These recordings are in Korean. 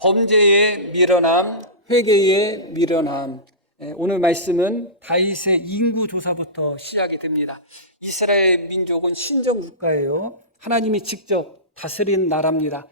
범죄의 미련함, 회개의 미련함. 오늘 말씀은 다윗의 인구조사부터 시작이 됩니다. 이스라엘 민족은 신정국가예요. 하나님이 직접 다스린 나라입니다.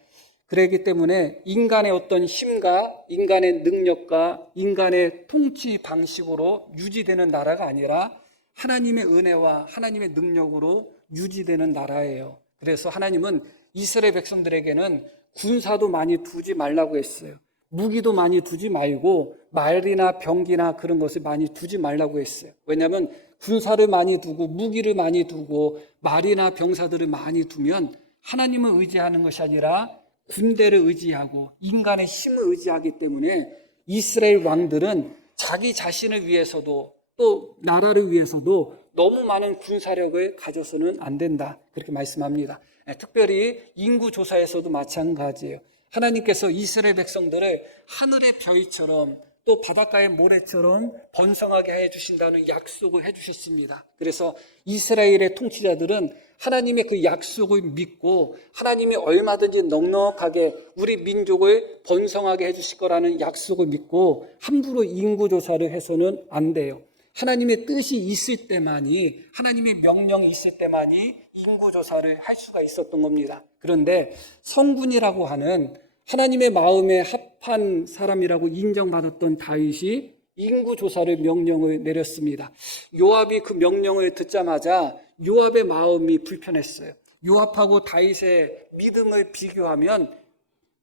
그렇기 때문에 인간의 어떤 힘과 인간의 능력과 인간의 통치 방식으로 유지되는 나라가 아니라 하나님의 은혜와 하나님의 능력으로 유지되는 나라예요. 그래서 하나님은 이스라엘 백성들에게는 군사도 많이 두지 말라고 했어요. 무기도 많이 두지 말고 말이나 병기나 그런 것을 많이 두지 말라고 했어요. 왜냐하면 군사를 많이 두고 무기를 많이 두고 말이나 병사들을 많이 두면 하나님을 의지하는 것이 아니라 군대를 의지하고 인간의 힘을 의지하기 때문에 이스라엘 왕들은 자기 자신을 위해서도 또 나라를 위해서도 너무 많은 군사력을 가져서는 안 된다. 그렇게 말씀합니다. 특별히 인구조사에서도 마찬가지예요. 하나님께서 이스라엘 백성들을 하늘의 별처럼 또 바닷가의 모래처럼 번성하게 해주신다는 약속을 해주셨습니다. 그래서 이스라엘의 통치자들은 하나님의 그 약속을 믿고 하나님이 얼마든지 넉넉하게 우리 민족을 번성하게 해주실 거라는 약속을 믿고 함부로 인구조사를 해서는 안 돼요. 하나님의 뜻이 있을 때만이, 하나님의 명령이 있을 때만이 인구조사를 할 수가 있었던 겁니다. 그런데 성군이라고 하는 하나님의 마음에 합한 사람이라고 인정받았던 다윗이 인구조사를 명령을 내렸습니다. 요압이 그 명령을 듣자마자 요압의 마음이 불편했어요. 요압하고 다윗의 믿음을 비교하면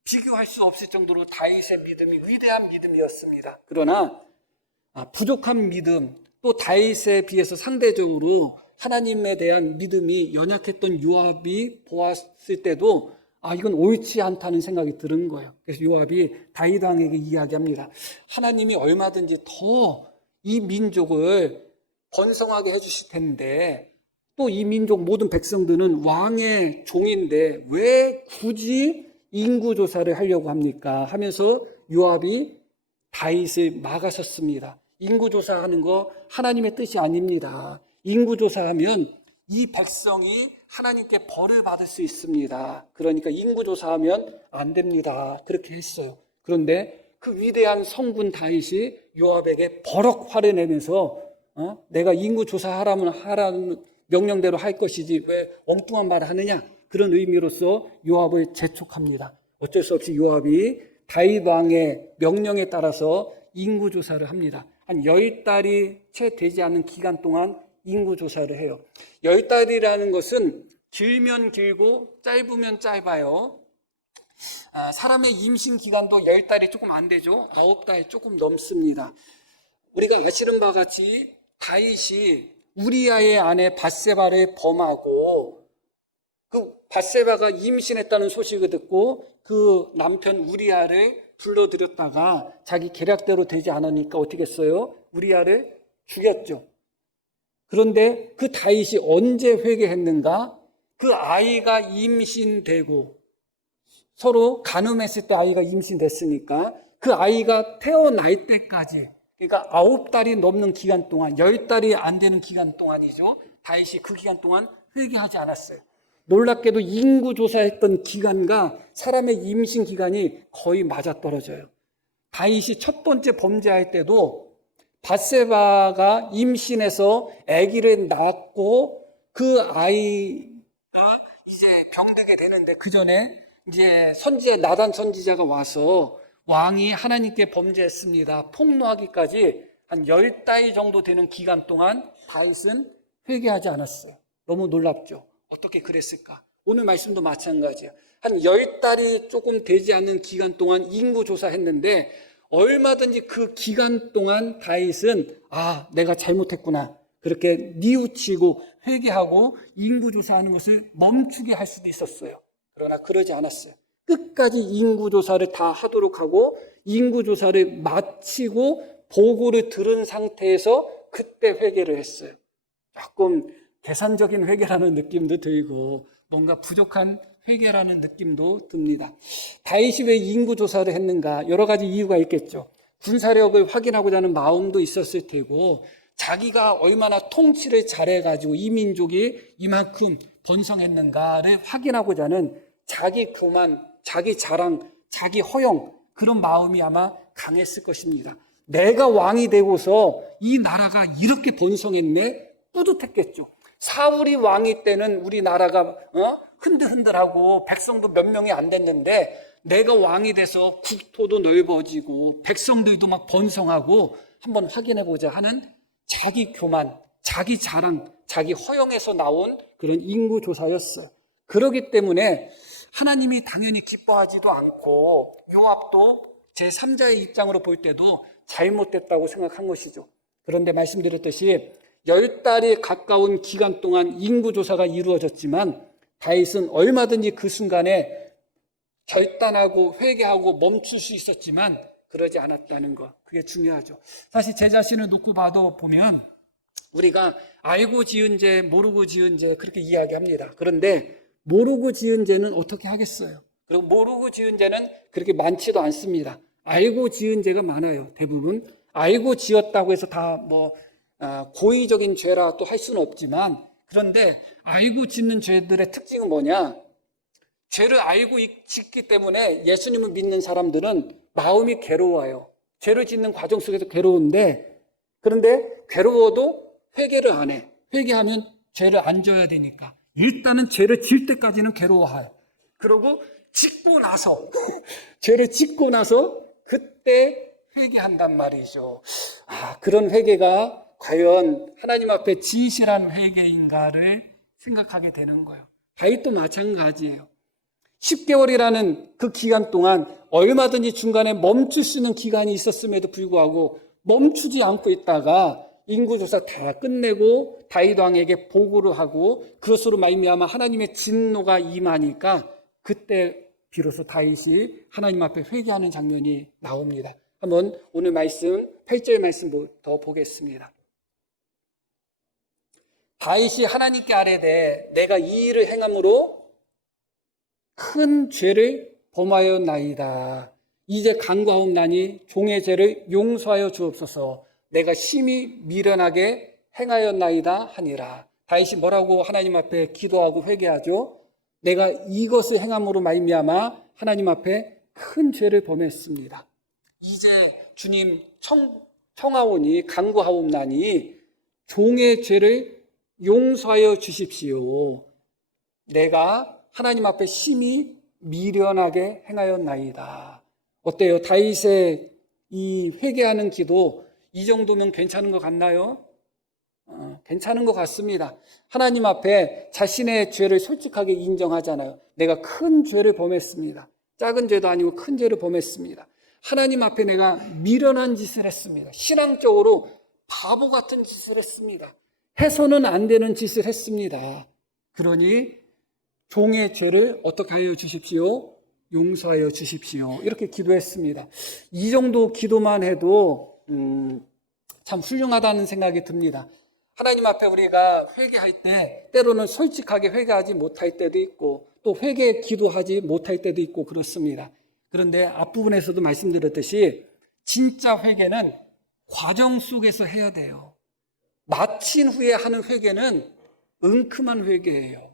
비교할 수 없을 정도로 다윗의 믿음이 위대한 믿음이었습니다. 그러나 부족한 믿음, 또 다윗에 비해서 상대적으로 하나님에 대한 믿음이 연약했던 요압이 보았을 때도 이건 옳지 않다는 생각이 드는 거예요. 그래서 요압이 다윗 왕에게 이야기합니다. 하나님이 얼마든지 더 이 민족을 번성하게 해주실 텐데 또 이 민족 모든 백성들은 왕의 종인데 왜 굳이 인구조사를 하려고 합니까? 하면서 요압이 다윗을 막아섰습니다. 인구조사하는 거 하나님의 뜻이 아닙니다. 인구조사하면 이 백성이 하나님께 벌을 받을 수 있습니다. 그러니까 인구조사하면 안 됩니다. 그렇게 했어요. 그런데 그 위대한 성군 다윗이 요압에게 버럭 화를 내면서 내가 인구조사하라면 하라는 명령대로 할 것이지 왜 엉뚱한 말을 하느냐, 그런 의미로서 요압을 재촉합니다. 어쩔 수 없이 요압이 다윗 왕의 명령에 따라서 인구조사를 합니다. 한 10달이 채 되지 않는 기간 동안 인구조사를 해요. 10달이라는 것은 길면 길고 짧으면 짧아요. 사람의 임신 기간도 10달이 조금 안 되죠. 9달 조금 넘습니다. 우리가 아시는 바와 같이 다윗이 우리아의 아내 밧세바를 범하고 그 밧세바가 임신했다는 소식을 듣고 그 남편 우리아를 불러들였다가 자기 계략대로 되지 않으니까 어떻게 했어요? 우리아를 죽였죠. 그런데 그 다윗이 언제 회개했는가? 그 아이가 임신되고 서로 간음했을 때 아이가 임신됐으니까 그 아이가 태어날 때까지, 그러니까 9달이 넘는 기간 동안, 10달이 안 되는 기간 동안이죠. 다윗이 그 기간 동안 회개하지 않았어요. 놀랍게도 인구조사했던 기간과 사람의 임신 기간이 거의 맞아떨어져요. 다윗이 첫 번째 범죄할 때도 밧세바가 임신해서 아기를 낳고 그 아이가 이제 병들게 되는데 그 전에 이제 선지자 나단 선지자가 와서 왕이 하나님께 범죄했습니다. 폭로하기까지 한 10달 정도 되는 기간 동안 다윗은 회개하지 않았어요. 너무 놀랍죠? 어떻게 그랬을까? 오늘 말씀도 마찬가지예요. 한 10달이 조금 되지 않는 기간 동안 인구조사했는데 얼마든지 그 기간 동안 다윗은 내가 잘못했구나, 그렇게 뉘우치고 회개하고 인구조사하는 것을 멈추게 할 수도 있었어요. 그러나 그러지 않았어요. 끝까지 인구조사를 다 하도록 하고 인구조사를 마치고 보고를 들은 상태에서 그때 회개를 했어요. 조금 계산적인 회개라는 느낌도 들고 뭔가 부족한 회개라는 느낌도 듭니다. 다윗이 왜 인구조사를 했는가? 여러 가지 이유가 있겠죠. 군사력을 확인하고자 하는 마음도 있었을 테고 자기가 얼마나 통치를 잘해가지고 이 민족이 이만큼 번성했는가를 확인하고자 하는 자기 교만, 자기 자랑, 자기 허영, 그런 마음이 아마 강했을 것입니다. 내가 왕이 되고서 이 나라가 이렇게 번성했네? 뿌듯했겠죠. 사울이 왕이 때는 우리나라가 흔들흔들하고 백성도 몇 명이 안 됐는데 내가 왕이 돼서 국토도 넓어지고 백성들도 막 번성하고 한번 확인해보자 하는 자기 교만, 자기 자랑, 자기 허영에서 나온 그런 인구조사였어요. 그렇기 때문에 하나님이 당연히 기뻐하지도 않고 요압도 제3자의 입장으로 볼 때도 잘못됐다고 생각한 것이죠. 그런데 말씀드렸듯이 10달이 가까운 기간 동안 인구조사가 이루어졌지만 다윗은 얼마든지 그 순간에 결단하고 회개하고 멈출 수 있었지만 그러지 않았다는 것, 그게 중요하죠. 사실 제 자신을 놓고 봐도 보면 우리가 알고 지은 죄, 모르고 지은 죄 그렇게 이야기합니다. 그런데 모르고 지은 죄는 어떻게 하겠어요? 그리고 모르고 지은 죄는 그렇게 많지도 않습니다. 알고 지은 죄가 많아요. 대부분 알고 지었다고 해서 다 고의적인 죄라 또 할 수는 없지만, 그런데 알고 짓는 죄들의 특징은 뭐냐? 죄를 알고 짓기 때문에 예수님을 믿는 사람들은 마음이 괴로워요. 죄를 짓는 과정 속에서 괴로운데, 그런데 괴로워도 회개를 안 해. 회개하면 죄를 안 져야 되니까 일단은 죄를 질 때까지는 괴로워해요. 그리고 짓고 나서 죄를 짓고 나서 그때 회개한단 말이죠. 그런 회개가 과연 하나님 앞에 진실한 회개인가를 생각하게 되는 거예요. 다윗도 마찬가지예요. 10개월이라는 그 기간 동안 얼마든지 중간에 멈출 수 있는 기간이 있었음에도 불구하고 멈추지 않고 있다가 인구조사 다 끝내고 다윗 왕에게 보고를 하고 그것으로 말미암아 하나님의 진노가 임하니까 그때 비로소 다윗이 하나님 앞에 회개하는 장면이 나옵니다. 한번 오늘 말씀 8절 말씀부터 보겠습니다. 다윗이 하나님께 아뢰되 내가 이 일을 행함으로 큰 죄를 범하였나이다. 이제 간구하옵나니 종의 죄를 용서하여 주옵소서. 내가 심히 미련하게 행하였나이다 하니라. 다윗이 뭐라고 하나님 앞에 기도하고 회개하죠? 내가 이것을 행함으로 말미암아 하나님 앞에 큰 죄를 범했습니다. 이제 주님 청하오니 간구하옵나니 종의 죄를 용서하여 주십시오. 내가 하나님 앞에 심히 미련하게 행하였나이다. 어때요? 다윗의 이 회개하는 기도 이 정도면 괜찮은 것 같나요? 괜찮은 것 같습니다. 하나님 앞에 자신의 죄를 솔직하게 인정하잖아요. 내가 큰 죄를 범했습니다. 작은 죄도 아니고 큰 죄를 범했습니다. 하나님 앞에 내가 미련한 짓을 했습니다. 신앙적으로 바보 같은 짓을 했습니다. 해서는 안 되는 짓을 했습니다. 그러니 종의 죄를 어떻게 하여 주십시오? 용서하여 주십시오. 이렇게 기도했습니다. 이 정도 기도만 해도 참 훌륭하다는 생각이 듭니다. 하나님 앞에 우리가 회개할 때 때로는 솔직하게 회개하지 못할 때도 있고 또 회개 기도하지 못할 때도 있고 그렇습니다. 그런데 앞부분에서도 말씀드렸듯이 진짜 회개는 과정 속에서 해야 돼요. 마친 후에 하는 회개는 은큼한 회개예요.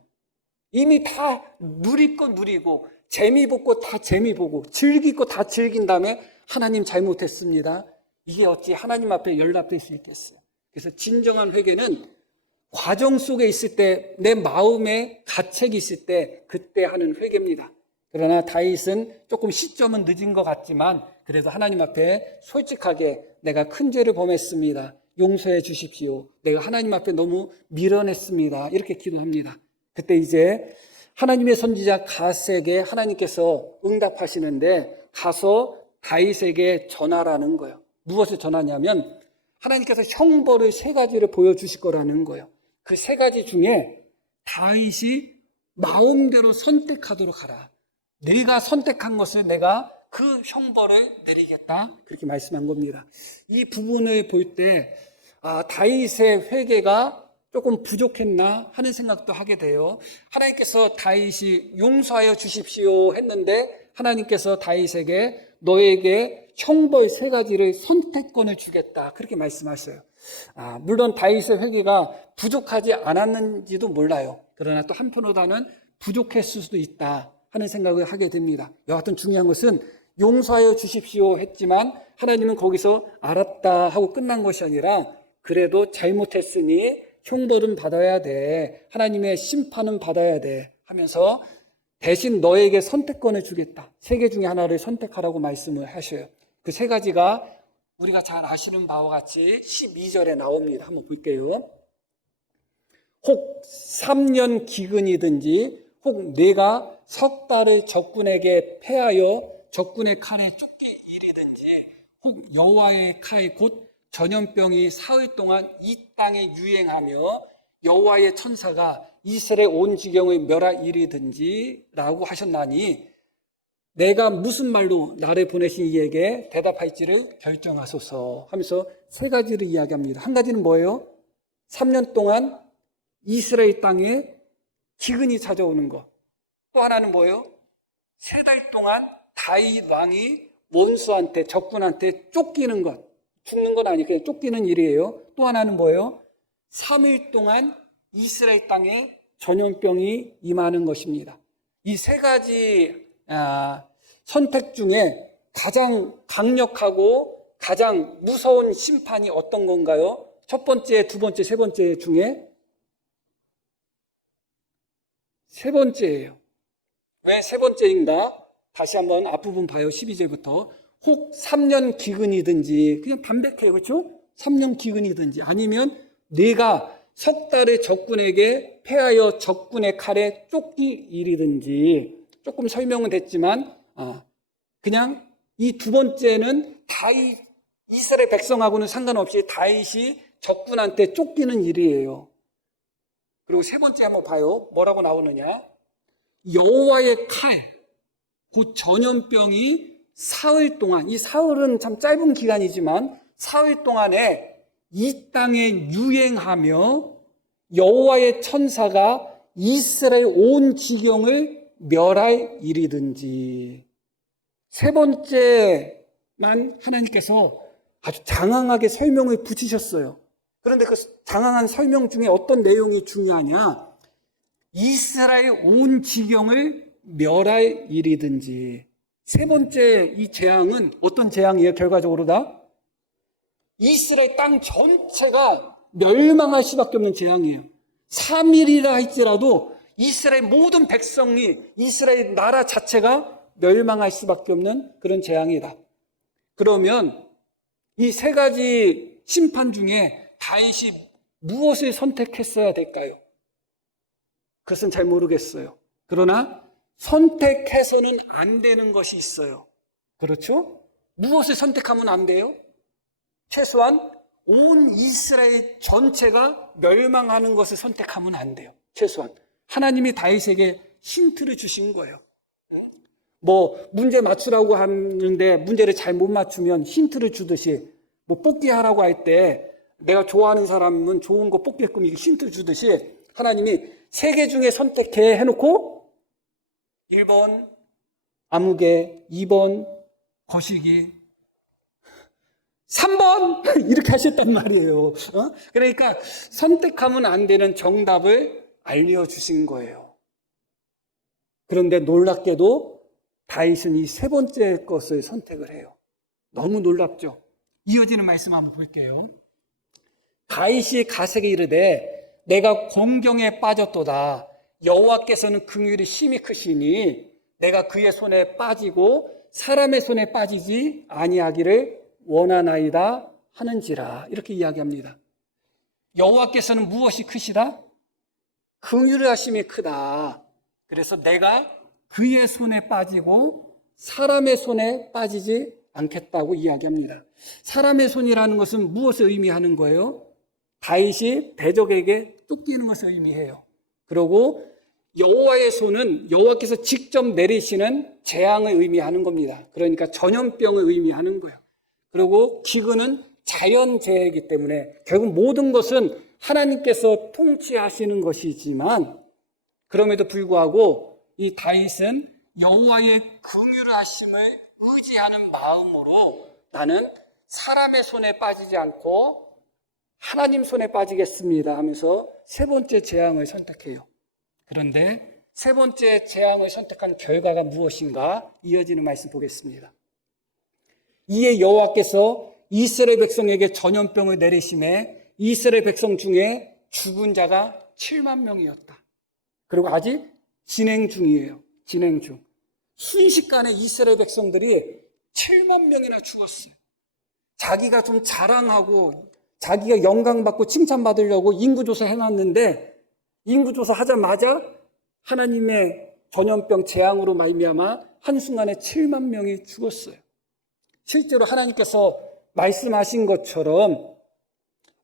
이미 다 누릴 거 누리고 재미 보고 다 재미 보고 즐길 거 다 즐긴 다음에 하나님 잘못했습니다. 이게 어찌 하나님 앞에 연락될 수 있겠어요. 그래서 진정한 회개는 과정 속에 있을 때 내 마음에 가책이 있을 때 그때 하는 회개입니다. 그러나 다윗은 조금 시점은 늦은 것 같지만 그래도 하나님 앞에 솔직하게 내가 큰 죄를 범했습니다. 용서해 주십시오. 내가 하나님 앞에 너무 미련했습니다. 이렇게 기도합니다. 그때 이제 하나님의 선지자 갓에게 하나님께서 응답하시는데 가서 다윗에게 전하라는 거예요. 무엇을 전하냐면 하나님께서 형벌을 3가지를 보여주실 거라는 거예요. 그 3가지 중에 다윗이 마음대로 선택하도록 하라. 네가 선택한 것을 내가 그 형벌을 내리겠다. 그렇게 말씀한 겁니다. 이 부분을 볼 때 다윗의 회개가 조금 부족했나 하는 생각도 하게 돼요. 하나님께서 다윗이 용서하여 주십시오 했는데 하나님께서 다윗에게 너에게 형벌 3가지를 선택권을 주겠다. 그렇게 말씀하셔요. 물론 다윗의 회개가 부족하지 않았는지도 몰라요. 그러나 또 한편으로는 부족했을 수도 있다 하는 생각을 하게 됩니다. 여하튼 중요한 것은 용서하여 주십시오 했지만 하나님은 거기서 알았다 하고 끝난 것이 아니라 그래도 잘못했으니 형벌은 받아야 돼. 하나님의 심판은 받아야 돼. 하면서 대신 너에게 선택권을 주겠다. 세 개 중에 하나를 선택하라고 말씀을 하셔요. 그 세 가지가 우리가 잘 아시는 바와 같이 12절에 나옵니다. 한번 볼게요. 혹 3년 기근이든지 혹 내가 석 달을 적군에게 패하여 적군의 칼에 쫓기 일이든지 혹 여호와의 칼 곧 전염병이 사흘 동안 이 땅에 유행하며 여호와의 천사가 이스라엘 온 지경을 멸할 일이든지 라고 하셨나니 내가 무슨 말로 나를 보내신 이에게 대답할지를 결정하소서 하면서 세 가지를 이야기합니다. 한 가지는 뭐예요? 3년 동안 이스라엘 땅에 기근이 찾아오는 것. 또 하나는 뭐예요? 3달 동안 다윗 왕이 원수한테 적군한테 쫓기는 것. 죽는 건 아니고 그냥 쫓기는 일이에요. 또 하나는 뭐예요? 3일 동안 이스라엘 땅에 전염병이 임하는 것입니다. 이 세 가지 선택 중에 가장 강력하고 가장 무서운 심판이 어떤 건가요? 첫 번째, 두 번째, 세 번째 중에 세 번째예요. 왜 세 번째인가? 다시 한번 앞부분 봐요. 12절부터. 혹 3년 기근이든지 그냥 담백해요. 그렇죠? 3년 기근이든지 아니면 내가 석 달의 적군에게 패하여 적군의 칼에 쫓기 일이든지 조금 설명은 됐지만 그냥 이 두 번째는 다윗 이스라엘 백성하고는 상관없이 다윗이 적군한테 쫓기는 일이에요. 그리고 세 번째 한번 봐요. 뭐라고 나오느냐? 여호와의 칼, 곧 전염병이 사흘 동안, 이 사흘은 참 짧은 기간이지만 사흘 동안에 이 땅에 유행하며 여호와의 천사가 이스라엘 온 지경을 멸할 일이든지. 세 번째만 하나님께서 아주 장황하게 설명을 붙이셨어요. 그런데 그 장황한 설명 중에 어떤 내용이 중요하냐? 이스라엘 온 지경을 멸할 일이든지. 세 번째 이 재앙은 어떤 재앙이에요? 결과적으로 다 이스라엘 땅 전체가 멸망할 수밖에 없는 재앙이에요. 3일이라 할지라도 이스라엘 모든 백성이 이스라엘 나라 자체가 멸망할 수밖에 없는 그런 재앙이다. 그러면 이 세 가지 심판 중에 다윗이 무엇을 선택했어야 될까요? 그것은 잘 모르겠어요. 그러나 선택해서는 안 되는 것이 있어요. 그렇죠? 무엇을 선택하면 안 돼요? 최소한 온 이스라엘 전체가 멸망하는 것을 선택하면 안 돼요. 최소한. 하나님이 다윗에게 힌트를 주신 거예요. 문제 맞추라고 하는데 문제를 잘 못 맞추면 힌트를 주듯이 뽑기 하라고 할 때 내가 좋아하는 사람은 좋은 거 뽑게끔 힌트 주듯이 하나님이 3개 중에 선택해 해놓고 1번 아무개, 2번 거시기, 3번 이렇게 하셨단 말이에요. 그러니까 선택하면 안 되는 정답을 알려주신 거예요. 그런데 놀랍게도 다윗은 이 세 번째 것을 선택을 해요. 너무 놀랍죠? 이어지는 말씀 한번 볼게요. 다윗이 가세게 이르되 내가 공경에 빠졌도다. 여호와께서는 긍휼이 심히 크시니 내가 그의 손에 빠지고 사람의 손에 빠지지 아니하기를 원하나이다 하는지라. 이렇게 이야기합니다. 여호와께서는 무엇이 크시다? 긍휼하심이 크다. 그래서 내가 그의 손에 빠지고 사람의 손에 빠지지 않겠다고 이야기합니다. 사람의 손이라는 것은 무엇을 의미하는 거예요? 다윗이 대적에게 쫓기는 것을 의미해요. 그리고 여호와의 손은 여호와께서 직접 내리시는 재앙을 의미하는 겁니다. 그러니까 전염병을 의미하는 거예요. 그리고 기근은 자연재해이기 때문에 결국 모든 것은 하나님께서 통치하시는 것이지만 그럼에도 불구하고 이 다윗은 여호와의 긍휼하심을 의지하는 마음으로 나는 사람의 손에 빠지지 않고 하나님 손에 빠지겠습니다 하면서 세 번째 재앙을 선택해요. 그런데 세 번째 재앙을 선택한 결과가 무엇인가? 이어지는 말씀 보겠습니다. 이에 여호와께서 이스라엘 백성에게 전염병을 내리심에 이스라엘 백성 중에 죽은 자가 7만 명이었다. 그리고 아직 진행 중이에요. 진행 중. 순식간에 이스라엘 백성들이 7만 명이나 죽었어요. 자기가 좀 자랑하고 자기가 영광받고 칭찬받으려고 인구조사 해놨는데 인구조사 하자마자 하나님의 전염병 재앙으로 말미암아 한순간에 7만 명이 죽었어요. 실제로 하나님께서 말씀하신 것처럼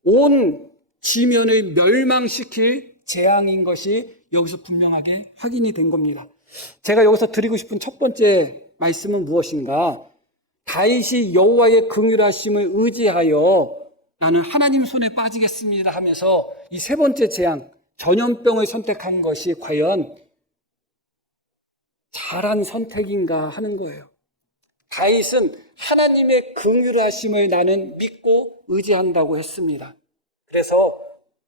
온 지면을 멸망시킬 재앙인 것이 여기서 분명하게 확인이 된 겁니다. 제가 여기서 드리고 싶은 첫 번째 말씀은 무엇인가? 다윗이 여호와의 긍휼하심을 의지하여 나는 하나님 손에 빠지겠습니다 하면서 이 세 번째 재앙, 전염병을 선택한 것이 과연 잘한 선택인가 하는 거예요. 다윗은 하나님의 긍휼하심을 나는 믿고 의지한다고 했습니다. 그래서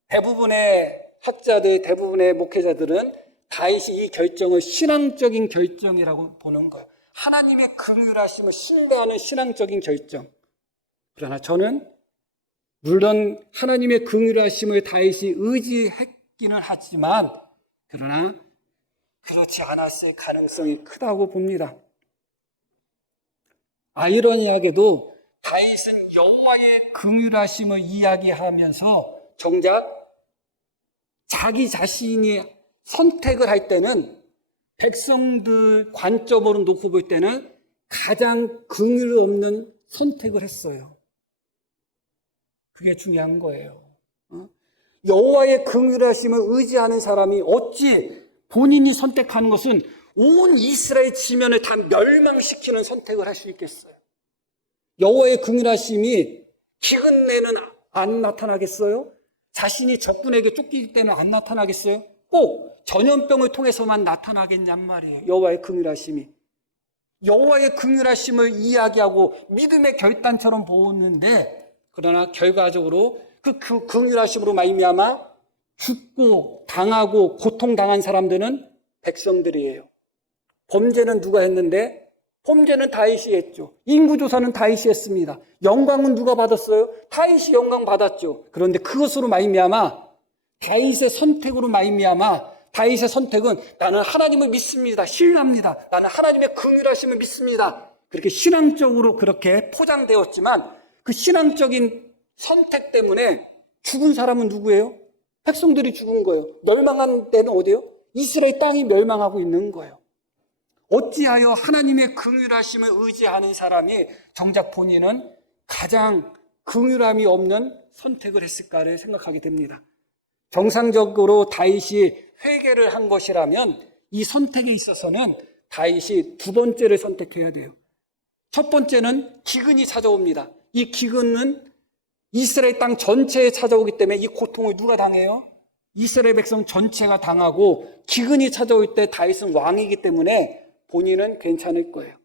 대부분의 학자들, 대부분의 목회자들은 다윗이 이 결정을 신앙적인 결정이라고 보는 거예요. 하나님의 긍휼하심을 신뢰하는 신앙적인 결정. 그러나 저는 물론 하나님의 긍휼하심을 다윗이 의지했기는 하지만 그러나 그렇지 않았을 가능성이 크다고 봅니다. 아이러니하게도 다윗은 여호와의 긍휼하심을 이야기하면서 정작 자기 자신이 선택을 할 때는 백성들 관점으로 놓고 볼 때는 가장 긍휼 없는 선택을 했어요. 그게 중요한 거예요. 여호와의 긍휼하심을 의지하는 사람이 어찌 본인이 선택하는 것은 온 이스라엘 지면을 다 멸망시키는 선택을 할 수 있겠어요? 여호와의 긍휼하심이 기근내는 안 나타나겠어요? 자신이 적군에게 쫓기기 때문에 안 나타나겠어요? 꼭 전염병을 통해서만 나타나겠냔 말이에요. 여호와의 긍휼하심이. 여호와의 긍휼하심을 이야기하고 믿음의 결단처럼 보는데 그러나 결과적으로 그 긍휼하심으로 말미암아 죽고 당하고 고통당한 사람들은 백성들이에요. 범죄는 누가 했는데? 범죄는 다윗이 했죠. 인구조사는 다윗이 했습니다. 영광은 누가 받았어요? 다윗이 영광 받았죠. 그런데 그것으로 말미암아 다윗의 선택으로 말미암아 다윗의 선택은 나는 하나님을 믿습니다. 신뢰합니다. 나는 하나님의 긍휼하심을 믿습니다. 그렇게 신앙적으로 그렇게 포장되었지만 그 신앙적인 선택 때문에 죽은 사람은 누구예요? 백성들이 죽은 거예요. 멸망한 데는 어디예요? 이스라엘 땅이 멸망하고 있는 거예요. 어찌하여 하나님의 긍휼하심을 의지하는 사람이 정작 본인은 가장 긍휼함이 없는 선택을 했을까를 생각하게 됩니다. 정상적으로 다윗이 회개를 한 것이라면 이 선택에 있어서는 다윗이 두 번째를 선택해야 돼요. 첫 번째는 기근이 찾아옵니다. 이 기근은 이스라엘 땅 전체에 찾아오기 때문에 이 고통을 누가 당해요? 이스라엘 백성 전체가 당하고 기근이 찾아올 때 다윗은 왕이기 때문에 본인은 괜찮을 거예요.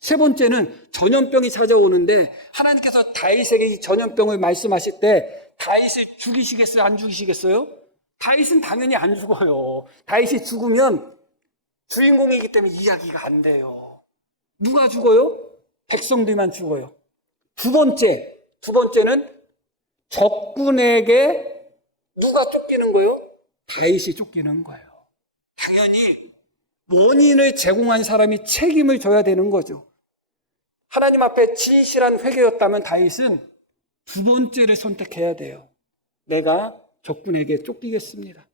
세 번째는 전염병이 찾아오는데 하나님께서 다윗에게 이 전염병을 말씀하실 때 다윗을 죽이시겠어요? 안 죽이시겠어요? 다윗은 당연히 안 죽어요. 다윗이 죽으면 주인공이기 때문에 이야기가 안 돼요. 누가 죽어요? 백성들만 죽어요. 두 번째는 적군에게 누가 쫓기는 거예요? 다윗이 쫓기는 거예요. 당연히 원인을 제공한 사람이 책임을 져야 되는 거죠. 하나님 앞에 진실한 회개였다면 다윗은 두 번째를 선택해야 돼요. 내가 적군에게 쫓기겠습니다.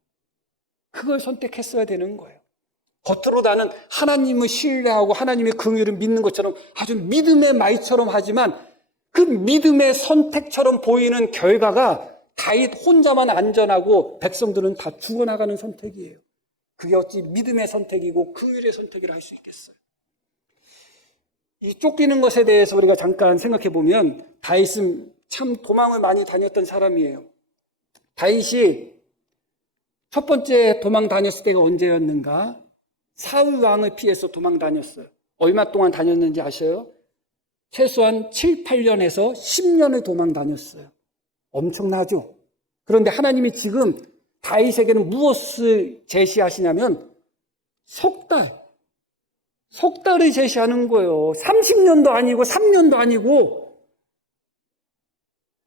그걸 선택했어야 되는 거예요. 겉으로 나는 하나님을 신뢰하고 하나님의 긍휼을 믿는 것처럼 아주 믿음의 말처럼 하지만 그 믿음의 선택처럼 보이는 결과가 다윗 혼자만 안전하고 백성들은 다 죽어나가는 선택이에요. 그게 어찌 믿음의 선택이고 긍휼의 선택이라 할 수 있겠어요? 이 쫓기는 것에 대해서 우리가 잠깐 생각해 보면 다윗은 참 도망을 많이 다녔던 사람이에요. 다윗이 첫 번째 도망 다녔을 때가 언제였는가? 사울 왕을 피해서 도망 다녔어요. 얼마 동안 다녔는지 아셔요? 최소한 7, 8년에서 10년을 도망 다녔어요. 엄청나죠? 그런데 하나님이 지금 다윗에게는 무엇을 제시하시냐면 석 석 달을 제시하는 거예요. 30년도 아니고 3년도 아니고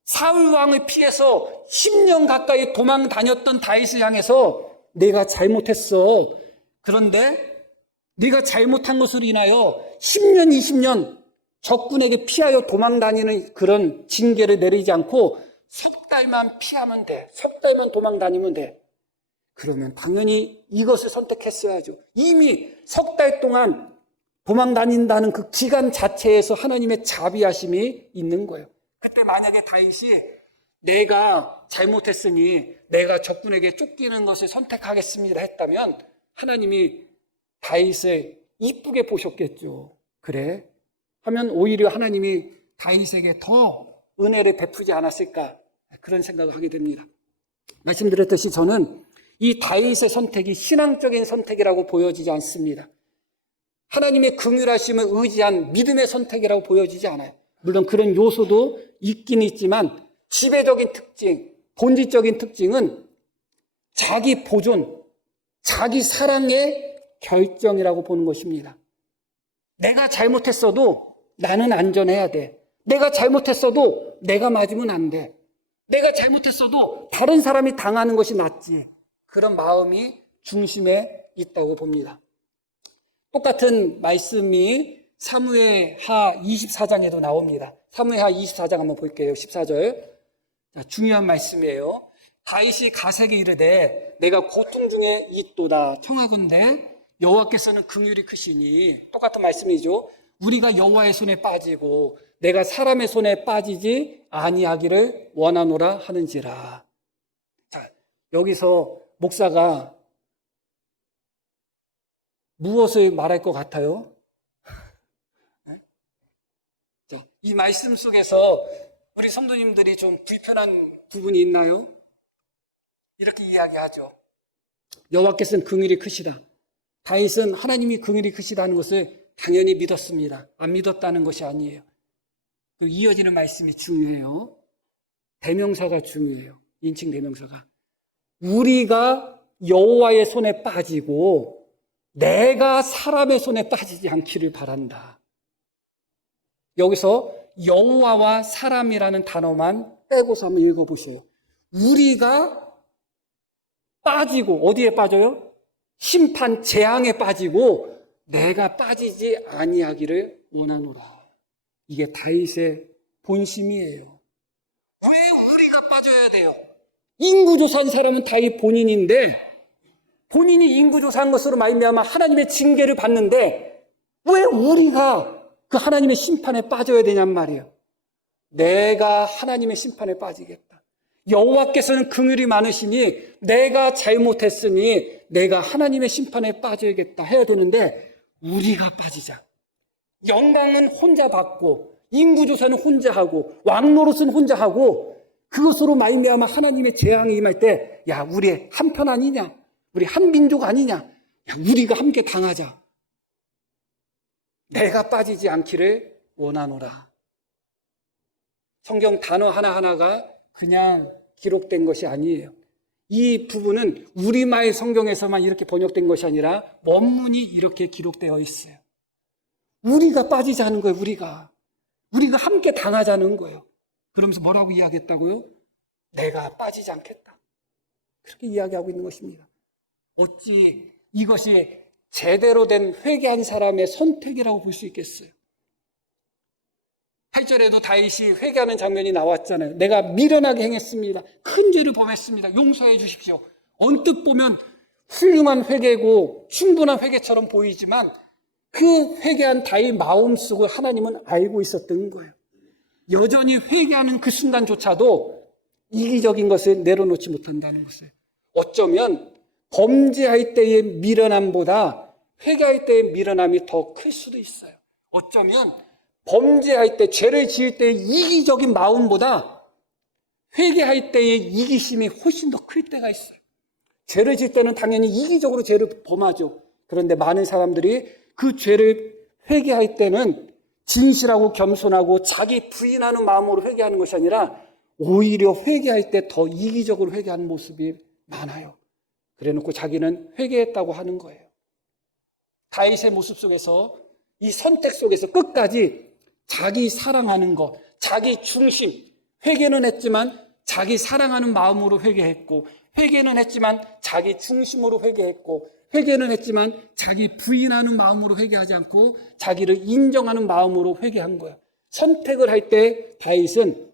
사울 왕을 피해서 10년 가까이 도망 다녔던 다윗을 향해서 내가 잘못했어. 그런데 네가 잘못한 것으로 인하여 10년, 20년 적군에게 피하여 도망 다니는 그런 징계를 내리지 않고 석 달만 피하면 돼. 석 달만 도망 다니면 돼. 그러면 당연히 이것을 선택했어야죠. 이미 석 달 동안 도망 다닌다는 그 기간 자체에서 하나님의 자비하심이 있는 거예요. 그때 만약에 다윗이 내가 잘못했으니 내가 적군에게 쫓기는 것을 선택하겠습니다 했다면 하나님이 다윗을 이쁘게 보셨겠죠. 그래? 하면 오히려 하나님이 다윗에게 더 은혜를 베푸지 않았을까? 그런 생각을 하게 됩니다. 말씀드렸듯이 저는 이 다윗의 선택이 신앙적인 선택이라고 보여지지 않습니다. 하나님의 긍휼하심을 의지한 믿음의 선택이라고 보여지지 않아요. 물론 그런 요소도 있긴 있지만 지배적인 특징, 본질적인 특징은 자기 보존, 자기 사랑의 결정이라고 보는 것입니다. 내가 잘못했어도 나는 안전해야 돼. 내가 잘못했어도 내가 맞으면 안 돼. 내가 잘못했어도 다른 사람이 당하는 것이 낫지. 그런 마음이 중심에 있다고 봅니다. 똑같은 말씀이 사무엘하 24장에도 나옵니다. 사무엘하 24장 한번 볼게요. 14절. 자, 중요한 말씀이에요. 다윗이 가세게 이르되 내가 고통 중에 있도다. 청하건대 여호와께서는 긍휼이 크시니, 똑같은 말씀이죠. 우리가 여호와의 손에 빠지고 내가 사람의 손에 빠지지 아니하기를 원하노라 하는지라. 자, 여기서 목사가 무엇을 말할 것 같아요? 자, 이 말씀 속에서 우리 성도님들이 좀 불편한 부분이 있나요? 이렇게 이야기하죠. 여호와께서는 긍휼이 크시다. 다윗은 하나님이 긍휼이 크시다는 것을 당연히 믿었습니다. 안 믿었다는 것이 아니에요. 그 이어지는 말씀이 중요해요. 대명사가 중요해요. 인칭 대명사가. 우리가 여호와의 손에 빠지고 내가 사람의 손에 빠지지 않기를 바란다. 여기서 여호와와 사람이라는 단어만 빼고서 한번 읽어보세요. 우리가 빠지고 어디에 빠져요? 심판, 재앙에 빠지고 내가 빠지지 아니하기를 원하노라. 이게 다윗의 본심이에요. 왜 우리가 빠져야 돼요? 인구조사한 사람은 다윗 본인인데 본인이 인구조사한 것으로 말미암아 하나님의 징계를 받는데 왜 우리가 그 하나님의 심판에 빠져야 되냔 말이에요. 내가 하나님의 심판에 빠지겠다. 여호와께서는 긍휼이 많으시니 내가 잘못했으니 내가 하나님의 심판에 빠져야겠다 해야 되는데 우리가 빠지자. 영광은 혼자 받고 인구조사는 혼자 하고 왕노릇은 혼자 하고 그것으로 말미암아 하나님의 재앙이 임할 때 야, 우리 한편 아니냐? 우리 한 민족 아니냐? 야, 우리가 함께 당하자. 내가 빠지지 않기를 원하노라. 성경 단어 하나하나가 그냥 기록된 것이 아니에요. 이 부분은 우리말 성경에서만 이렇게 번역된 것이 아니라 원문이 이렇게 기록되어 있어요. 우리가 빠지자는 거예요. 우리가 함께 당하자는 거예요. 그러면서 뭐라고 이야기했다고요? 내가 빠지지 않겠다. 그렇게 이야기하고 있는 것입니다. 어찌 이것이 제대로 된 회개한 사람의 선택이라고 볼 수 있겠어요? 8절에도 다윗이 회개하는 장면이 나왔잖아요. 내가 미련하게 행했습니다. 큰 죄를 범했습니다. 용서해 주십시오. 언뜻 보면 훌륭한 회개고 충분한 회개처럼 보이지만 그 회개한 다윗 마음속을 하나님은 알고 있었던 거예요. 여전히 회개하는 그 순간조차도 이기적인 것을 내려놓지 못한다는 것을. 어쩌면 범죄할 때의 미련함보다 회개할 때의 미련함이 더 클 수도 있어요. 어쩌면 범죄할 때, 죄를 지을 때의 이기적인 마음보다 회개할 때의 이기심이 훨씬 더 클 때가 있어요. 죄를 지을 때는 당연히 이기적으로 죄를 범하죠. 그런데 많은 사람들이 그 죄를 회개할 때는 진실하고 겸손하고 자기 부인하는 마음으로 회개하는 것이 아니라 오히려 회개할 때 더 이기적으로 회개하는 모습이 많아요. 그래놓고 자기는 회개했다고 하는 거예요. 다윗의 모습 속에서, 이 선택 속에서 끝까지 자기 사랑하는 것, 자기 중심, 회개는 했지만 자기 사랑하는 마음으로 회개했고, 회개는 했지만 자기 중심으로 회개했고, 회개는 했지만 자기 부인하는 마음으로 회개하지 않고 자기를 인정하는 마음으로 회개한 거야. 선택을 할 때 다윗은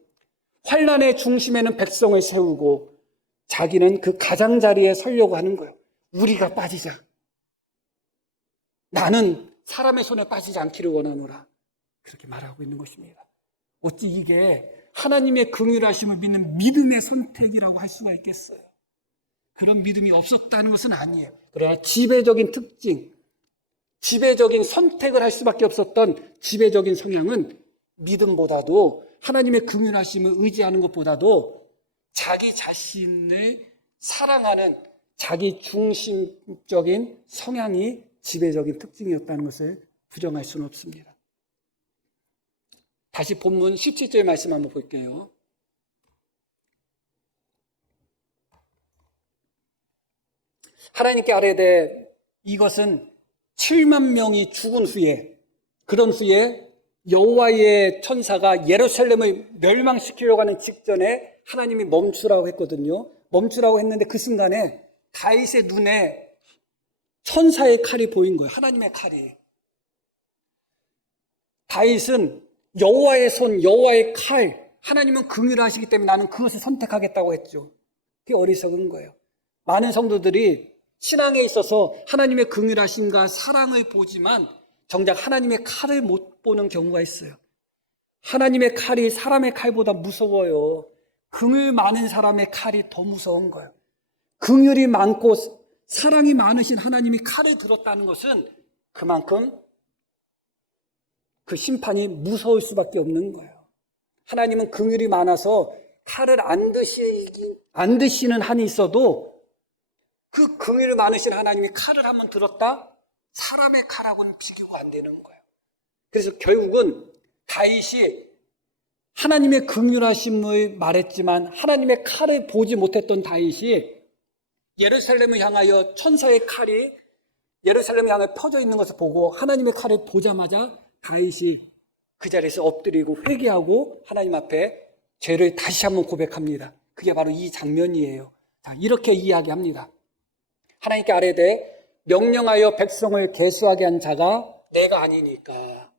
환난의 중심에는 백성을 세우고 자기는 그 가장자리에 서려고 하는 거예요. 우리가 빠지자. 나는 사람의 손에 빠지지 않기를 원하노라. 그렇게 말하고 있는 것입니다. 어찌 이게 하나님의 긍휼하심을 믿는 믿음의 선택이라고 할 수가 있겠어요? 그런 믿음이 없었다는 것은 아니에요. 그러나 지배적인 특징, 지배적인 선택을 할 수밖에 없었던 지배적인 성향은 믿음보다도, 하나님의 긍휼하심을 의지하는 것보다도 자기 자신을 사랑하는 자기 중심적인 성향이 지배적인 특징이었다는 것을 부정할 수는 없습니다. 다시 본문 17절 말씀 한번 볼게요. 하나님께 아뢰되 이것은 7만 명이 죽은 후에, 그런 후에 여호와의 천사가 예루살렘을 멸망시키려고 하는 직전에 하나님이 멈추라고 했거든요. 멈추라고 했는데 그 순간에 다윗의 눈에 천사의 칼이 보인 거예요. 하나님의 칼이. 다윗은 여호와의 손, 여호와의 칼, 하나님은 긍휼하시기 때문에 나는 그것을 선택하겠다고 했죠. 그게 어리석은 거예요. 많은 성도들이 신앙에 있어서 하나님의 긍휼하심과 사랑을 보지만 정작 하나님의 칼을 못 보는 경우가 있어요. 하나님의 칼이 사람의 칼보다 무서워요. 긍휼 많은 사람의 칼이 더 무서운 거예요. 긍휼이 많고 사랑이 많으신 하나님이 칼을 들었다는 것은 그만큼 그 심판이 무서울 수밖에 없는 거예요. 하나님은 긍휼이 많아서 칼을 안 드시는 한이 있어도 그 긍휼이 많으신 하나님이 칼을 한번 들었다? 사람의 칼하고는 비교가 안 되는 거예요. 그래서 결국은 다윗이 하나님의 긍휼하심을 말했지만 하나님의 칼을 보지 못했던 다윗이 예루살렘을 향하여 천사의 칼이 예루살렘을 향해 펴져 있는 것을 보고 하나님의 칼을 보자마자 다윗이 그 자리에서 엎드리고 회개하고 하나님 앞에 죄를 다시 한번 고백합니다. 그게 바로 이 장면이에요. 자, 이렇게 이야기합니다. 하나님께 아뢰되 명령하여 백성을 계수하게 한 자가 내가 아니니까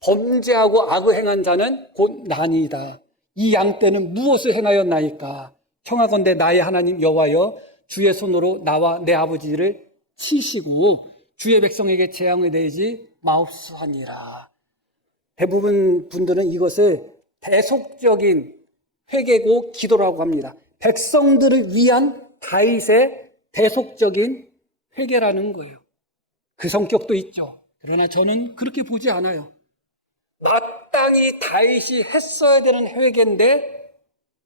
범죄하고 악을 행한 자는 곧 나니이다. 이 양떼는 무엇을 행하였나이까? 청하건대 나의 하나님 여호와여 주의 손으로 나와 내 아버지를 치시고 주의 백성에게 재앙을 내지 마옵소하니라. 대부분 분들은 이것을 대속적인 회개고 기도라고 합니다. 백성들을 위한 다윗의 대속적인 회개라는 거예요. 그 성격도 있죠. 그러나 저는 그렇게 보지 않아요. 마땅히 다윗이 했어야 되는 회개인데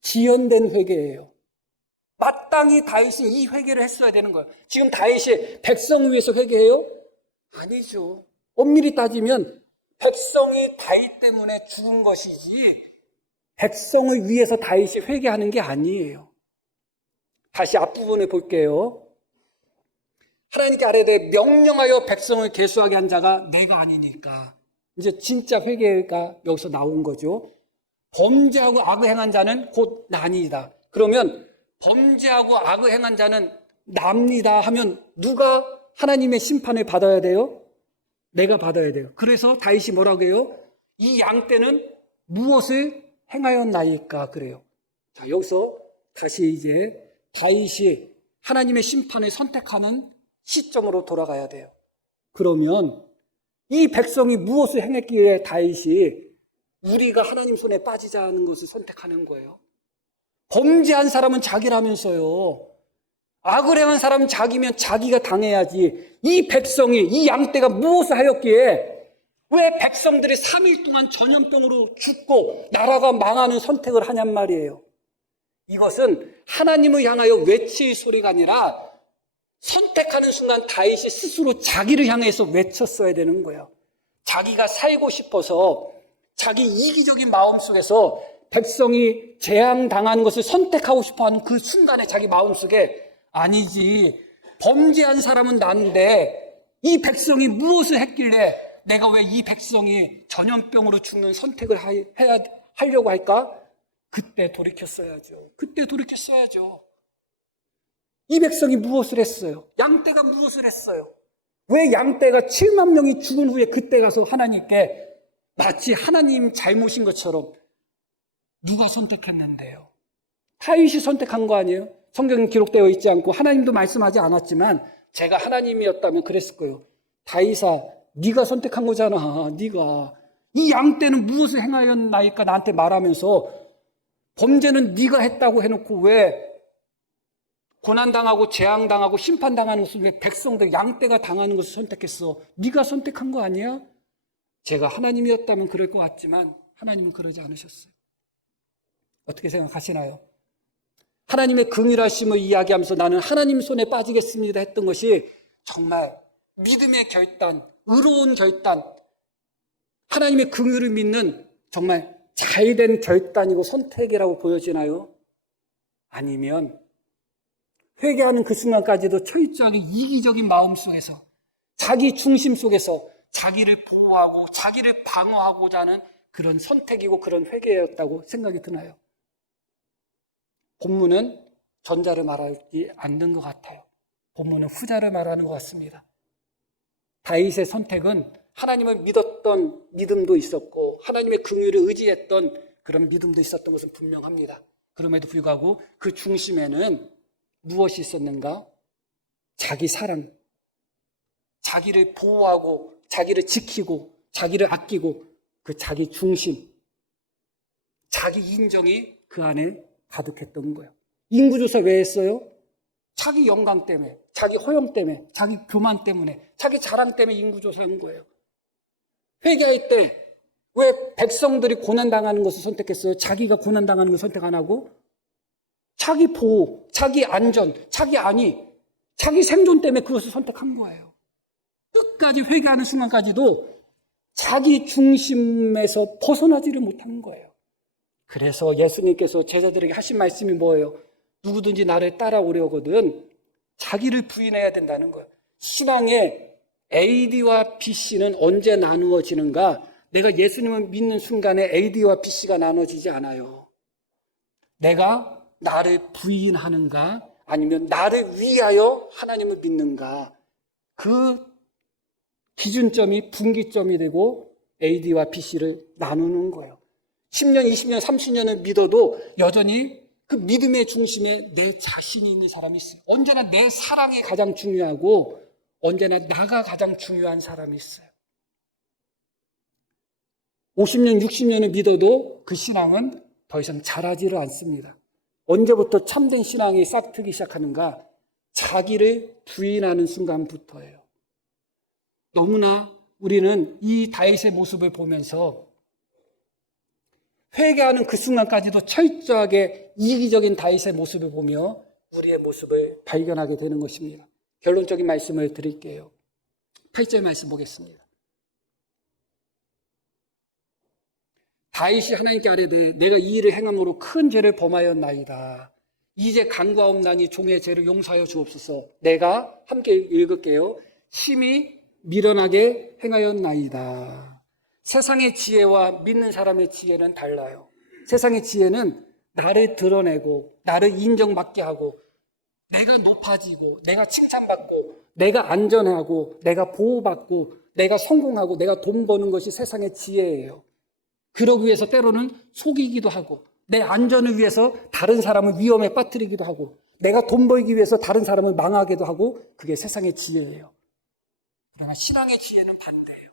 지연된 회개예요. 마땅히 다윗이 이 회개를 했어야 되는 거예요. 지금 다윗이 백성 위해서 회개해요? 아니죠. 엄밀히 따지면 백성이 다윗 때문에 죽은 것이지 백성을 위해서 다윗이 회개하는 게 아니에요. 다시 앞부분을 볼게요. 하나님께 아뢰되 명령하여 백성을 계수하게 한 자가 내가 아니니까. 이제 진짜 회개가 여기서 나온 거죠. 범죄하고 악을 행한 자는 곧 나니이다. 그러면 범죄하고 악을 행한 자는 납니다 하면 누가 하나님의 심판을 받아야 돼요? 내가 받아야 돼요. 그래서 다윗이 뭐라고 해요? 이 양떼는 무엇을 행하였나이까 그래요. 자, 여기서 다시 이제 다윗이 하나님의 심판을 선택하는 시점으로 돌아가야 돼요. 그러면 이 백성이 무엇을 행했기에 다윗이 우리가 하나님 손에 빠지자는 것을 선택하는 거예요. 범죄한 사람은 자기라면서요. 악을 행한 사람은 자기면 자기가 당해야지. 이 백성이, 이 양떼가 무엇을 하였기에 왜 백성들이 3일 동안 전염병으로 죽고 나라가 망하는 선택을 하냔 말이에요. 이것은 하나님을 향하여 외칠 소리가 아니라 선택하는 순간 다윗이 스스로 자기를 향해서 외쳤어야 되는 거예요. 자기가 살고 싶어서 자기 이기적인 마음 속에서 백성이 재앙당하는 것을 선택하고 싶어하는 그 순간에 자기 마음속에 아니지 범죄한 사람은 나는데 이 백성이 무엇을 했길래 내가 왜 이 백성이 전염병으로 죽는 선택을 하려고 할까? 그때 돌이켰어야죠. 그때 돌이켰어야죠. 이 백성이 무엇을 했어요? 양떼가 무엇을 했어요? 왜 양떼가 7만 명이 죽은 후에 그때 가서 하나님께 마치 하나님 잘못인 것처럼 누가 선택했는데요? 다윗이 선택한 거 아니에요? 성경에 기록되어 있지 않고 하나님도 말씀하지 않았지만 제가 하나님이었다면 그랬을 거예요. 다윗아, 네가 선택한 거잖아. 네가. 이 양떼는 무엇을 행하였나이까 나한테 말하면서 범죄는 네가 했다고 해놓고 왜 고난당하고 재앙당하고 심판당하는 것을 왜 백성들 양떼가 당하는 것을 선택했어? 네가 선택한 거 아니야? 제가 하나님이었다면 그럴 것 같지만 하나님은 그러지 않으셨어요. 어떻게 생각하시나요? 하나님의 긍휼하심을 이야기하면서 나는 하나님 손에 빠지겠습니다 했던 것이 정말 믿음의 결단, 의로운 결단, 하나님의 긍휼을 믿는 정말 잘된 결단이고 선택이라고 보여지나요? 아니면 회개하는 그 순간까지도 철저하게 이기적인 마음 속에서 자기 중심 속에서 자기를 보호하고 자기를 방어하고자 하는 그런 선택이고 그런 회개였다고 생각이 드나요? 본문은 전자를 말하지 않는 것 같아요. 본문은 후자를 말하는 것 같습니다. 다윗의 선택은 하나님을 믿었던 믿음도 있었고 하나님의 긍휼을 의지했던 그런 믿음도 있었던 것은 분명합니다. 그럼에도 불구하고 그 중심에는 무엇이 있었는가? 자기 사랑, 자기를 보호하고 자기를 지키고 자기를 아끼고 그 자기 중심, 자기 인정이 그 안에 가득했던 거예요. 인구조사 왜 했어요? 자기 영광 때문에, 자기 허영 때문에, 자기 교만 때문에, 자기 자랑 때문에 인구조사한 거예요. 회개할 때 왜 백성들이 고난당하는 것을 선택했어요? 자기가 고난당하는 것을 선택 안 하고 자기 보호, 자기 안전, 자기 안위, 자기 생존 때문에 그것을 선택한 거예요. 끝까지 회개하는 순간까지도 자기 중심에서 벗어나지를 못한 거예요. 그래서 예수님께서 제자들에게 하신 말씀이 뭐예요? 누구든지 나를 따라오려거든 자기를 부인해야 된다는 거예요. 신앙의 AD와 BC는 언제 나누어지는가? 내가 예수님을 믿는 순간에 AD와 BC가 나눠지지 않아요. 내가 나를 부인하는가? 아니면 나를 위하여 하나님을 믿는가? 그 기준점이 분기점이 되고 AD와 BC를 나누는 거예요. 10년, 20년, 30년을 믿어도 여전히 그 믿음의 중심에 내 자신이 있는 사람이 있어요. 언제나 내 사랑이 가장 중요하고 언제나 나가 가장 중요한 사람이 있어요. 50년, 60년을 믿어도 그 신앙은 더 이상 자라지를 않습니다. 언제부터 참된 신앙이 싹트기 시작하는가? 자기를 부인하는 순간부터예요. 너무나 우리는 이 다윗의 모습을 보면서 회개하는 그 순간까지도 철저하게 이기적인 다윗의 모습을 보며 우리의 모습을 발견하게 되는 것입니다. 결론적인 말씀을 드릴게요. 8절 말씀 보겠습니다. 다윗이 하나님께 아뢰되 내가 이 일을 행함으로 큰 죄를 범하였나이다. 이제 간과옵나니 종의 죄를 용서하여 주옵소서. 내가 함께 읽을게요. 심히 미련하게 행하였나이다. 세상의 지혜와 믿는 사람의 지혜는 달라요. 세상의 지혜는 나를 드러내고 나를 인정받게 하고 내가 높아지고 내가 칭찬받고 내가 안전하고 내가 보호받고 내가 성공하고 내가 돈 버는 것이 세상의 지혜예요. 그러기 위해서 때로는 속이기도 하고 내 안전을 위해서 다른 사람을 위험에 빠뜨리기도 하고 내가 돈 벌기 위해서 다른 사람을 망하게도 하고 그게 세상의 지혜예요. 그러나 신앙의 지혜는 반대예요.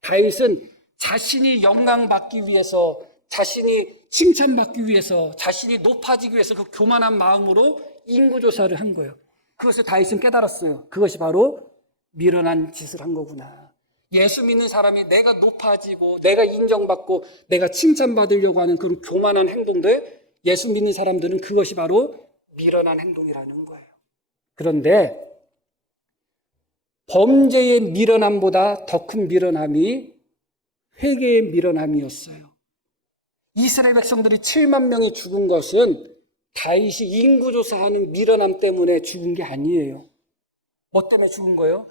다윗은 자신이 영광받기 위해서 자신이 칭찬받기 위해서 자신이 높아지기 위해서 그 교만한 마음으로 인구조사를 한 거예요. 그것을 다윗은 깨달았어요. 그것이 바로 미련한 짓을 한 거구나. 예수 믿는 사람이 내가 높아지고 내가 인정받고 내가 칭찬받으려고 하는 그런 교만한 행동들, 예수 믿는 사람들은 그것이 바로 미련한 행동이라는 거예요. 그런데 범죄의 미련함보다 더 큰 미련함이 회개의 미련함이었어요. 이스라엘 백성들이 7만 명이 죽은 것은 다윗이 인구조사하는 미련함 때문에 죽은 게 아니에요. 뭐 때문에 죽은 거예요?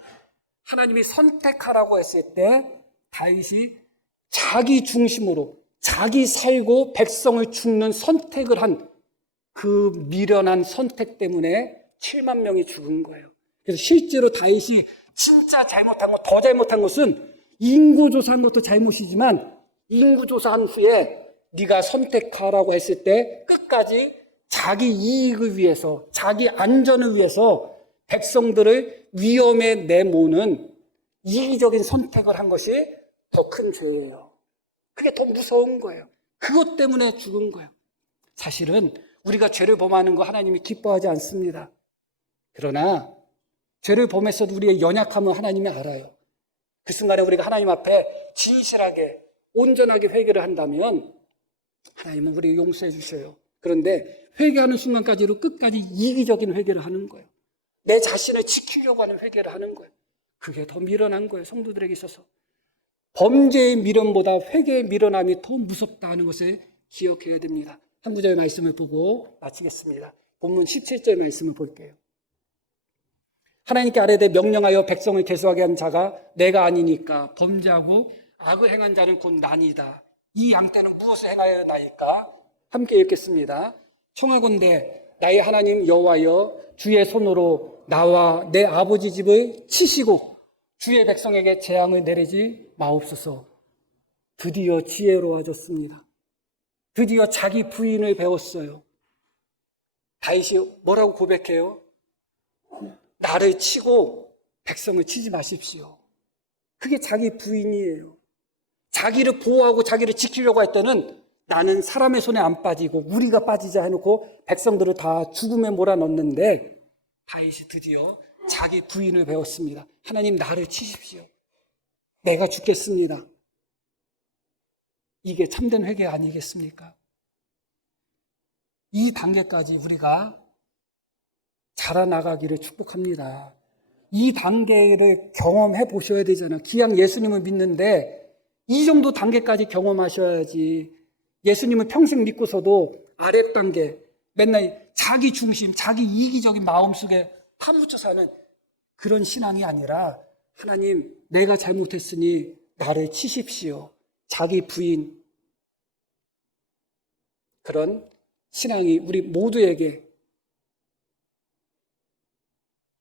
하나님이 선택하라고 했을 때 다윗이 자기 중심으로 자기 살고 백성을 죽는 선택을 한 그 미련한 선택 때문에 7만 명이 죽은 거예요. 그래서 실제로 다윗이 진짜 잘못한 것, 더 잘못한 것은 인구조사한 것도 잘못이지만 인구조사한 후에 네가 선택하라고 했을 때 끝까지 자기 이익을 위해서, 자기 안전을 위해서 백성들을 위험에 내모는 이기적인 선택을 한 것이 더 큰 죄예요. 그게 더 무서운 거예요. 그것 때문에 죽은 거예요. 사실은 우리가 죄를 범하는 거 하나님이 기뻐하지 않습니다. 그러나 죄를 범했어도 우리의 연약함을 하나님이 알아요. 그 순간에 우리가 하나님 앞에 진실하게 온전하게 회개를 한다면 하나님은 우리를 용서해 주셔요. 그런데 회개하는 순간까지로 끝까지 이기적인 회개를 하는 거예요. 내 자신을 지키려고 하는 회개를 하는 거예요. 그게 더 미련한 거예요. 성도들에게 있어서. 범죄의 미련보다 회개의 미련함이 더 무섭다는 것을 기억해야 됩니다. 한 구절의 말씀을 보고 마치겠습니다. 본문 17절 말씀을 볼게요. 하나님께 아뢰되 명령하여 백성을 계수하게 한 자가 내가 아니니까 범죄하고 악을 행한 자는 곧 나니이다. 이 양떼는 무엇을 행하여 나이까? 함께 읽겠습니다. 청하건대 나의 하나님 여호와여 주의 손으로 나와 내 아버지 집을 치시고 주의 백성에게 재앙을 내리지 마옵소서. 드디어 지혜로워졌습니다. 드디어 자기 부인을 배웠어요. 다윗이 뭐라고 고백해요? 나를 치고 백성을 치지 마십시오. 그게 자기 부인이에요. 자기를 보호하고 자기를 지키려고 할 때는 나는 사람의 손에 안 빠지고 우리가 빠지자 해놓고 백성들을 다 죽음에 몰아넣는데 다윗이 드디어 자기 부인을 배웠습니다. 하나님 나를 치십시오. 내가 죽겠습니다. 이게 참된 회개 아니겠습니까? 이 단계까지 우리가 자라나가기를 축복합니다. 이 단계를 경험해 보셔야 되잖아요. 기왕 예수님을 믿는데 이 정도 단계까지 경험하셔야지. 예수님을 평생 믿고서도 아랫 단계, 맨날 자기 중심, 자기 이기적인 마음속에 파묻혀 사는 그런 신앙이 아니라 하나님 내가 잘못했으니 나를 치십시오. 자기 부인. 그런 신앙이 우리 모두에게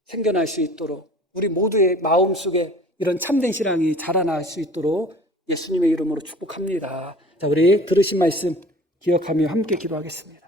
생겨날 수 있도록 우리 모두의 마음속에 이런 참된 신앙이 자라날 수 있도록 예수님의 이름으로 축복합니다. 자, 우리 들으신 말씀 기억하며 함께 기도하겠습니다.